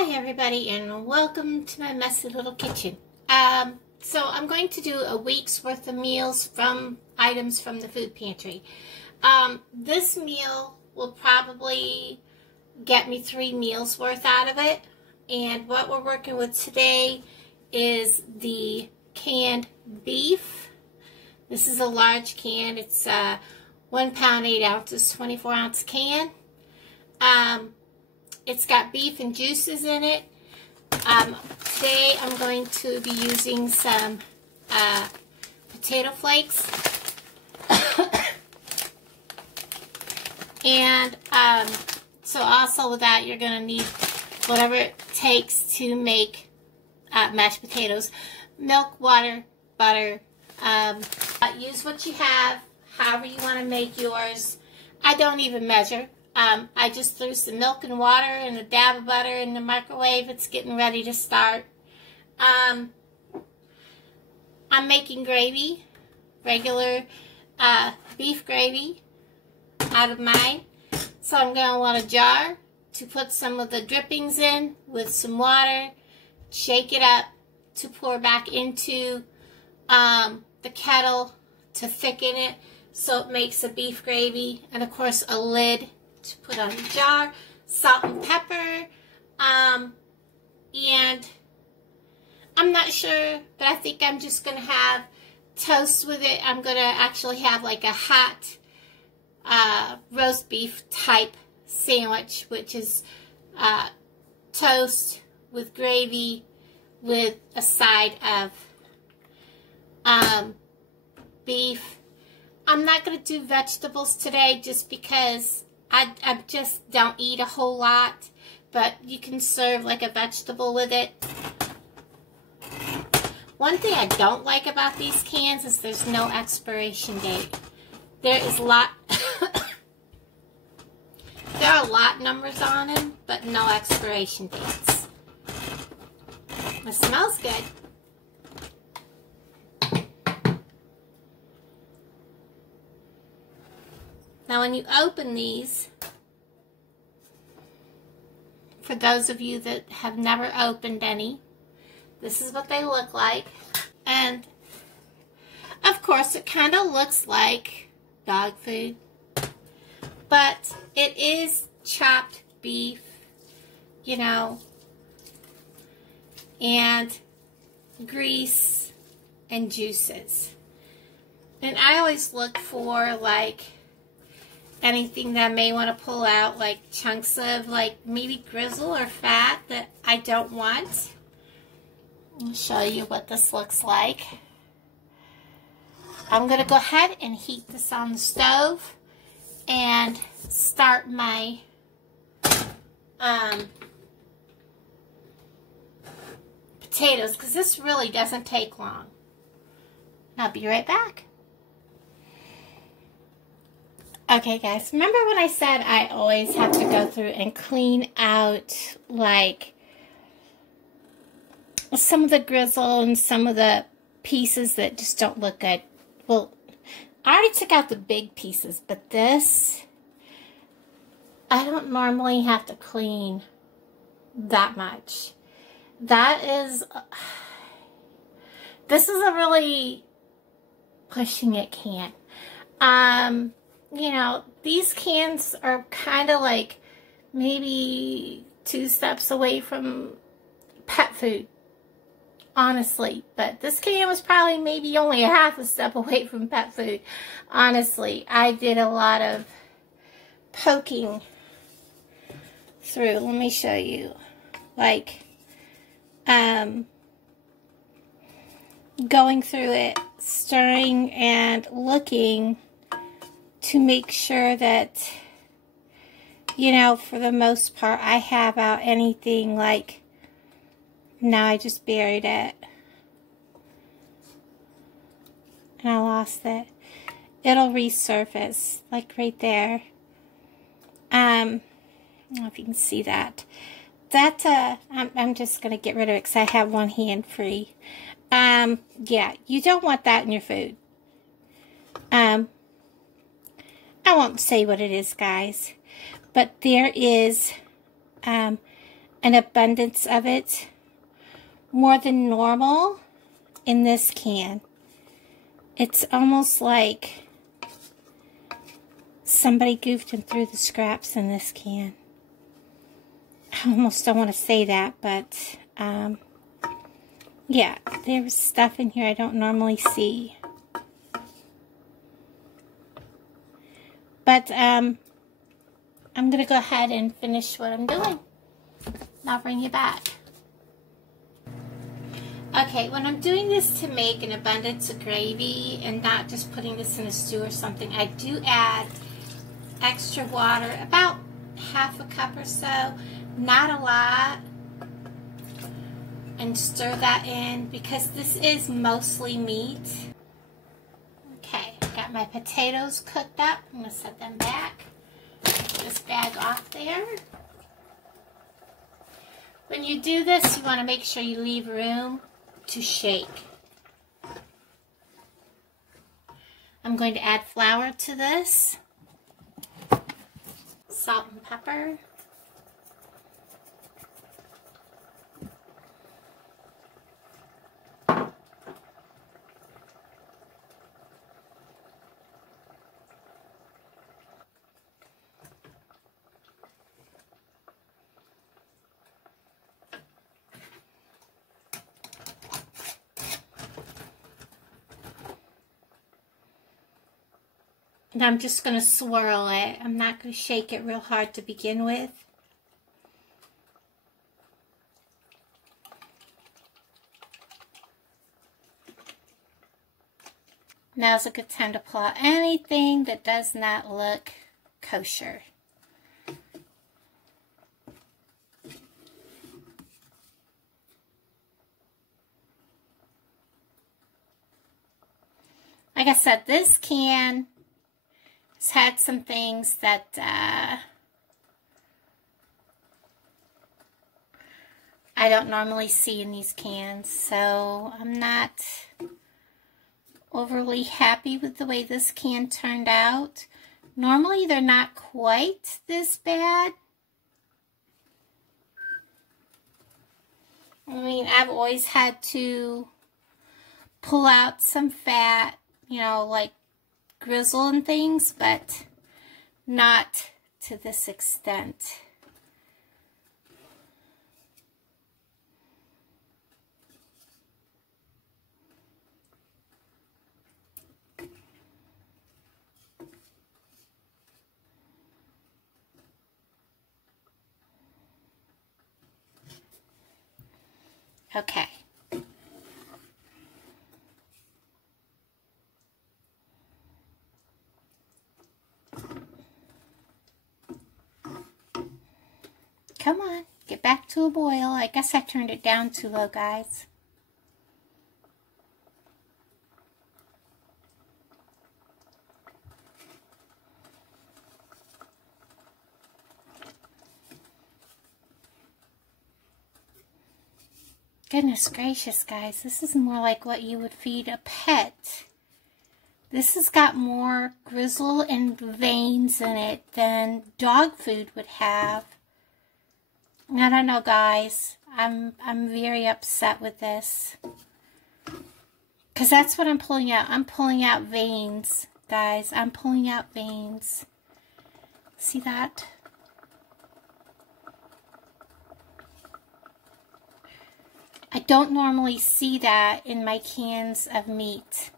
Hi everybody and welcome to my messy little kitchen. So I'm going to do a week's worth of meals from items from the food pantry. This meal will probably get me 3 meals worth out of it. And what we're working with today is the canned beef. This is a large can. It's 1 pound 8 ounces, 24 ounce can. It's got beef and juices in it. Today I'm going to be using some potato flakes. And so also with that you're going to need whatever it takes to make mashed potatoes. Milk, water, butter. Use what you have, however you want to make yours. I don't even measure. I just threw some milk and water and a dab of butter in the microwave. It's getting ready to start. I'm making gravy, regular beef gravy out of mine. So I'm going to want a jar to put some of the drippings in with some water, shake it up to pour back into the kettle to thicken it so it makes a beef gravy, and of course a lid to put on the jar, salt and pepper, and I'm not sure, but I think I'm just going to have toast with it. I'm going to actually have like a hot roast beef type sandwich, which is toast with gravy with a side of beef. I'm not going to do vegetables today just because I just don't eat a whole lot, but you can serve like a vegetable with it. One thing I don't like about these cans is there's no expiration date. There is there are lot numbers on them, but no expiration dates. It smells good. Now when you open these, for those of you that have never opened any, this is what they look like. And of course it kind of looks like dog food, but it is chopped beef, you know, and grease and juices. And I always look for like anything that I may want to pull out, like chunks of like maybe grizzle or fat that I don't want. I'll show you what this looks like. I'm going to go ahead and heat this on the stove and start my potatoes, because this really doesn't take long. I'll be right back. Okay guys, remember when I said I always have to go through and clean out like some of the grizzle and some of the pieces that just don't look good? Well, I already took out the big pieces, but this, I don't normally have to clean that much. This is a really pushing it can. You know, these cans are kind of like maybe 2 steps away from pet food, honestly. But this can was probably maybe only a half a step away from pet food, honestly. I did a lot of poking through. Let me show you. Like, going through it, stirring and looking to make sure that, you know, for the most part, I have out anything like, now I just buried it. And I lost it. It'll resurface, like right there. I don't know if you can see that. I'm just going to get rid of it because I have one hand free. Yeah, you don't want that in your food. I won't say what it is, guys, but there is an abundance of it, more than normal in this can. It's almost like somebody goofed and threw the scraps in this can. I almost don't want to say that, but yeah, there's stuff in here I don't normally see. But I'm going to go ahead and finish what I'm doing. And I'll bring you back. Okay, when I'm doing this to make an abundance of gravy and not just putting this in a stew or something, I do add extra water, about half a cup or so, not a lot, and stir that in because this is mostly meat. Okay, got my potatoes cooked up. I'm going to set them back. Take this bag off there. When you do this, you want to make sure you leave room to shake. I'm going to add flour to this, salt and pepper, and I'm just going to swirl it. I'm not going to shake it real hard to begin with. Now's a good time to pull out anything that does not look kosher. Like I said, this can has had some things that I don't normally see in these cans, so I'm not overly happy with the way this can turned out. Normally they're not quite this bad. I mean, I've always had to pull out some fat, you know, like grizzle and things, but not to this extent. Okay. Come on, get back to a boil. I guess I turned it down too low, guys. Goodness gracious, guys, this is more like what you would feed a pet. This has got more grizzle and veins in it than dog food would have. I don't know, guys. I'm very upset with this. Because that's what I'm pulling out. I'm pulling out veins, guys. I'm pulling out veins. See that? I don't normally see that in my cans of meat.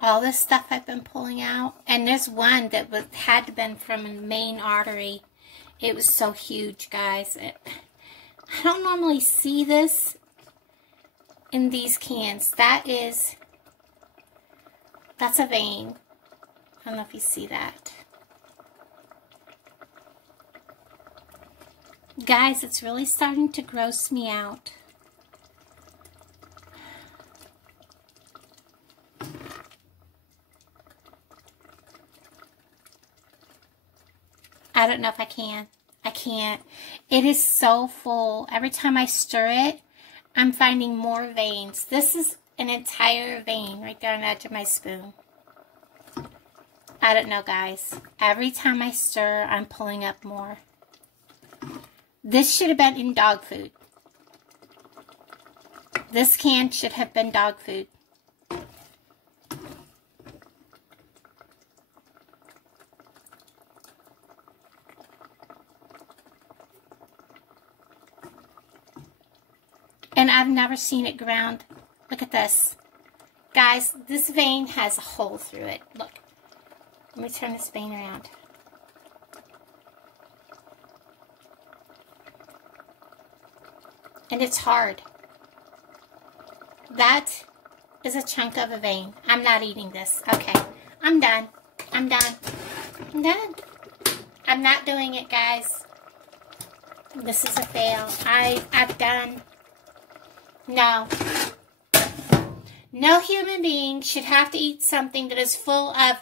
All this stuff I've been pulling out, and there's one that had to have been from a main artery. It was so huge, guys. I don't normally see this in these cans. That's a vein. I don't know if you see that. Guys, it's really starting to gross me out. I don't know if I can. I can't. It is so full. Every time I stir it, I'm finding more veins. This is an entire vein right there on the edge of my spoon. I don't know, guys. Every time I stir, I'm pulling up more. This should have been in dog food. This can should have been dog food. And I've never seen it ground. Look at this. Guys, this vein has a hole through it. Look. Let me turn this vein around. And it's hard. That is a chunk of a vein. I'm not eating this. Okay. I'm done. I'm done. I'm done. I'm not doing it, guys. This is a fail. I'm done. No. No human being should have to eat something that is full of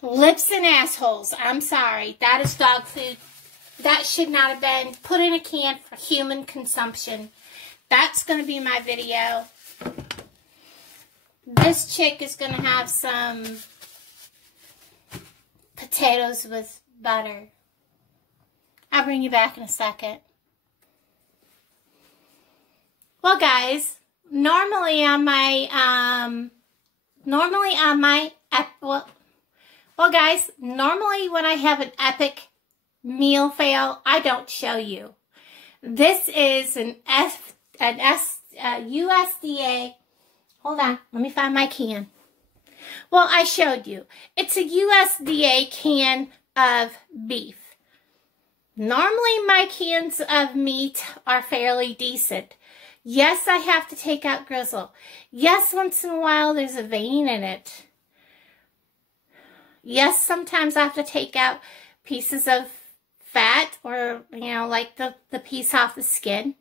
lips and assholes. I'm sorry. That is dog food. That should not have been put in a can for human consumption. That's going to be my video. This chick is going to have some potatoes with butter. I'll bring you back in a second. Well, guys, normally on my guys, normally when I have an epic meal fail, I don't show you. This is an USDA. Hold on, let me find my can. Well, I showed you. It's a USDA can of beef. Normally, my cans of meat are fairly decent. Yes, I have to take out grizzle. Yes, once in a while there's a vein in it. Yes, sometimes I have to take out pieces of fat or, you know, like the piece off the skin.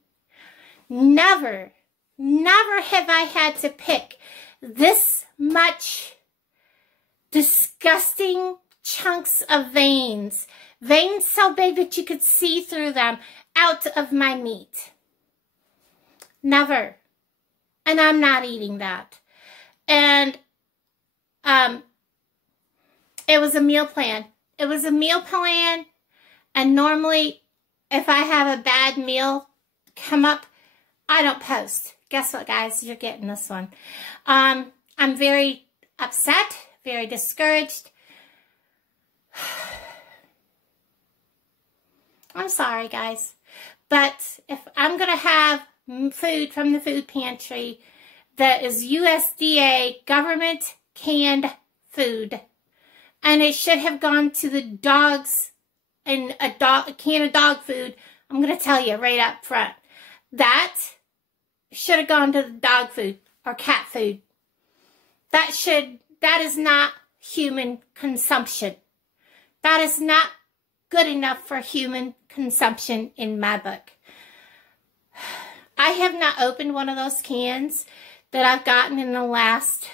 Never have I had to pick this much disgusting chunks of veins. Veins so big that you could see through them out of my meat. Never. And I'm not eating that. And it was a meal plan. It was a meal plan. And normally, if I have a bad meal come up, I don't post. Guess what, guys? You're getting this one. I'm very upset, very discouraged. I'm sorry, guys. But if I'm going to have food from the food pantry that is USDA government canned food, and it should have gone to the dogs in a can of dog food, I'm going to tell you right up front. That should have gone to the dog food or cat food. That is not human consumption. That is not good enough for human consumption in my book. I have not opened one of those cans that I've gotten in the last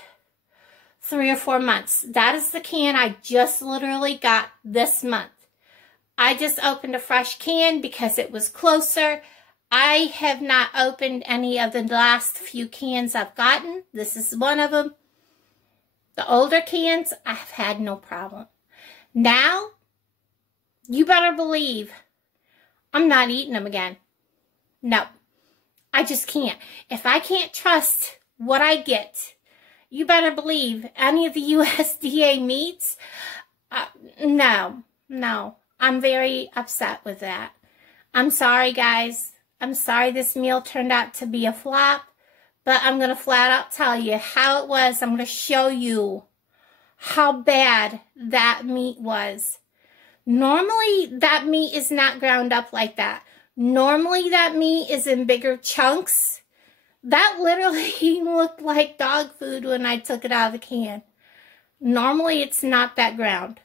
3 or 4 months. That is the can I just literally got this month. I just opened a fresh can because it was closer. I have not opened any of the last few cans I've gotten. This is one of them. The older cans, I've had no problem. Now, you better believe I'm not eating them again. No, I just can't. If I can't trust what I get, you better believe any of the USDA meats, no. I'm very upset with that. I'm sorry, guys. I'm sorry this meal turned out to be a flop, but I'm going to flat out tell you how it was. I'm going to show you how bad that meat was. Normally, that meat is not ground up like that. Normally, that meat is in bigger chunks. That literally looked like dog food when I took it out of the can. Normally, it's not that ground.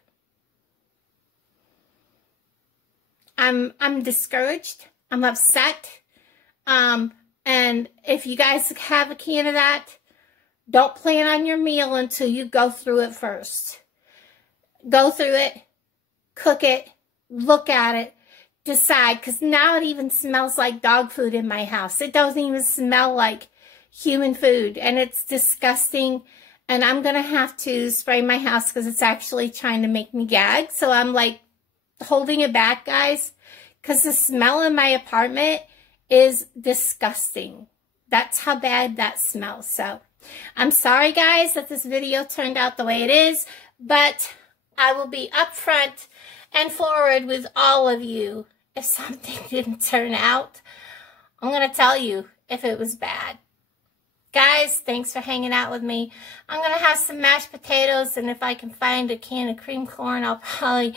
I'm discouraged. I'm upset. And if you guys have a can of that, don't plan on your meal until you go through it first. Go through it. cook it, look at it, decide, because now it even smells like dog food in my house. It doesn't even smell like human food, and it's disgusting, and I'm going to have to spray my house because it's actually trying to make me gag, so I'm like holding it back, guys, because the smell in my apartment is disgusting. That's how bad that smells. So I'm sorry, guys, that this video turned out the way it is, but I will be upfront and forward with all of you. If something didn't turn out, I'm going to tell you if it was bad. Guys, thanks for hanging out with me. I'm going to have some mashed potatoes, and if I can find a can of cream corn, I'll probably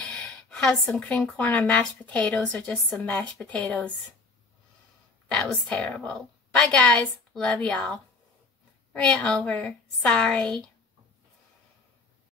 have some cream corn on mashed potatoes or just some mashed potatoes. That was terrible. Bye, guys. Love y'all. Rant over. Sorry.